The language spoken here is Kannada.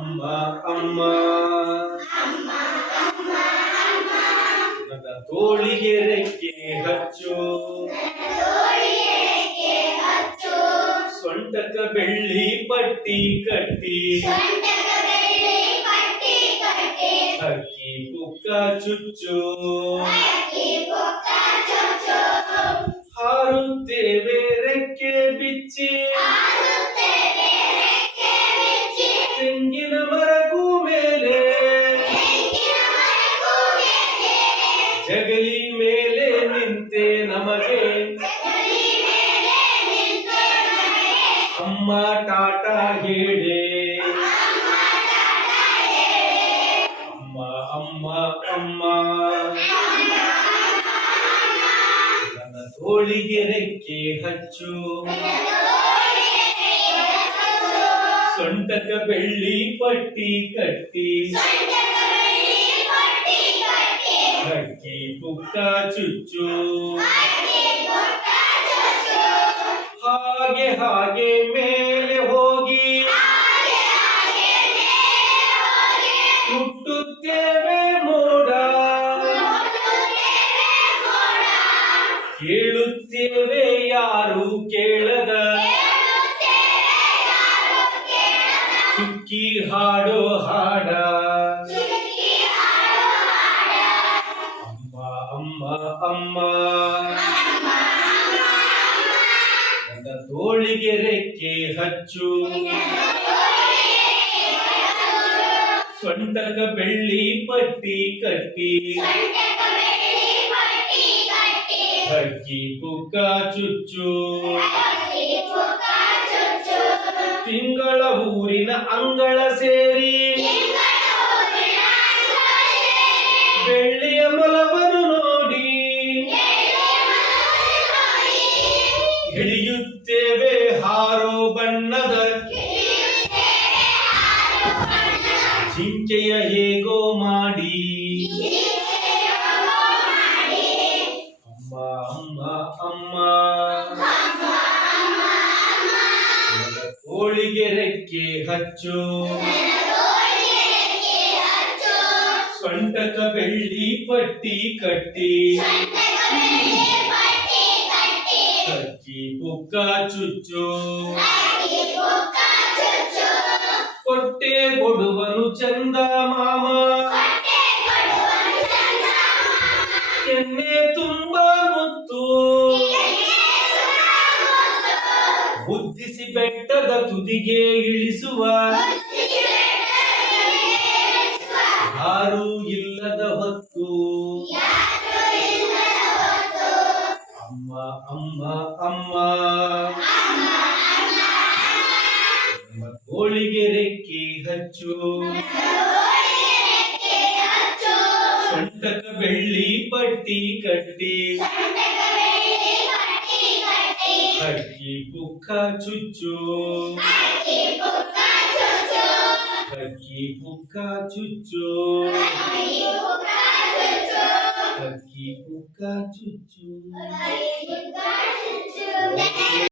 ಅಮ್ಮ ಅಮ್ಮ ನನ್ನ ತೋಳಿಗೆ ರೆಕ್ಕೆ ಹಚ್ಚು, ಸೊಂಟಕ ಬೆಳ್ಳಿ ಪಟ್ಟಿ ಕಟ್ಟಿ, ಹಕ್ಕಿ ಪುಕ್ಕ ಚುಚ್ಚು, ಹಾರುತ್ತೇವೆ ರೆಕ್ಕೆ ಬಿಚ್ಚಿ, ತೆಂಗಿನ ಮರಗೂ ಮೇಲೆ, ಜಗಲಿ ಮೇಲೆ ನಿಂತೆ ನಮಗೆ ಅಮ್ಮ ಟಾಟಾ ಹೇಳೆ. ಅಮ್ಮ ಅಮ್ಮ ಅಮ್ಮ ನನ್ನ ತೋಳಿಗೆ ರೆಕ್ಕೆ ಹಚ್ಚು, ಸೊಂಟಕ ಬೆಳ್ಳಿ ಪಟ್ಟಿ ಕಟ್ಟಿ, ಹಕ್ಕಿ ಪುಕ್ಕ ಚುಚ್ಚು, ಹಾಗೆ ಹಾಗೆ ಮೇಲೆ ಹೋಗಿ ಮುಟ್ಟುತ್ತೇವೆ ಮೋಡ, ಕೇಳುತ್ತೇವೆ ಯಾರು ಕೇಳದ ಚುಕ್ಕಿ ಹಾಡೋ ಹಾಡ. ಅಮ್ಮ ಅಮ್ಮ ಅಮ್ಮ ನನ್ನ ತೋಳಿಗೆ ರೆಕ್ಕೆ ಹಚ್ಚು, ಸೊಂಟಕ ಬೆಳ್ಳಿ ಪಟ್ಟಿ ಕಟ್ಟಿ, ಹಕ್ಕಿ ಪುಕ್ಕ ಚುಚ್ಚು, ತಿಂಗಳ ಊರಿನ ಅಂಗಳ ಸೇರಿ ಬೆಳ್ಳಿಯ ಮೊಲವನ್ನು ನೋಡಿ ಹಿಡಿಯುತ್ತೇವೆ ಹಾರೋ ಬಣ್ಣದ ಜಿಂಕೆಯ ಹೇಗೋ ಮಾಡಿ. ಅಮ್ಮ ಅಮ್ಮ ಅಮ್ಮ ನನ್ನ ತೋಳಿಗೆ ರೆಕ್ಕೆ ಹಚ್ಚು, ಸೊಂಟಕ ಬೆಳ್ಳಿ ಪಟ್ಟಿ ಕಟ್ಟಿ, ಹಕ್ಕಿ ಪುಕ್ಕ ಚುಚ್ಚು, ಕೊಟ್ಟೆ ಕೊಡುವನು ಚಂದ ಮಾಮ, ಎಣ್ಣೆ ತುಂಬ ಮುತ್ತು, ಬುದ್ಧಿಸಿ ಬೆಟ್ಟದ ತುದಿಗೆ ಇಳಿಸುವ ಯಾರೂ ಇಲ್ಲದ ಹೊತ್ತು. ಅಮ್ಮ ಅಮ್ಮ ಅಮ್ಮ ನಮ್ಮ ತೋಳಿಗೆ ರೆಕ್ಕೆ ಹಚ್ಚು, ಸೊಂಟಕ ಬೆಳ್ಳಿ ಪಟ್ಟಿ ಕಟ್ಟಿ, ಹಕ್ಕಿ ಪುಕ್ಕ ಚುಚ್ಚು, ಹಕ್ಕಿ ಪುಕ್ಕ ಚುಚ್ಚು, ಹಕ್ಕಿ ಪುಕ್ಕ ಚುಚ್ಚು.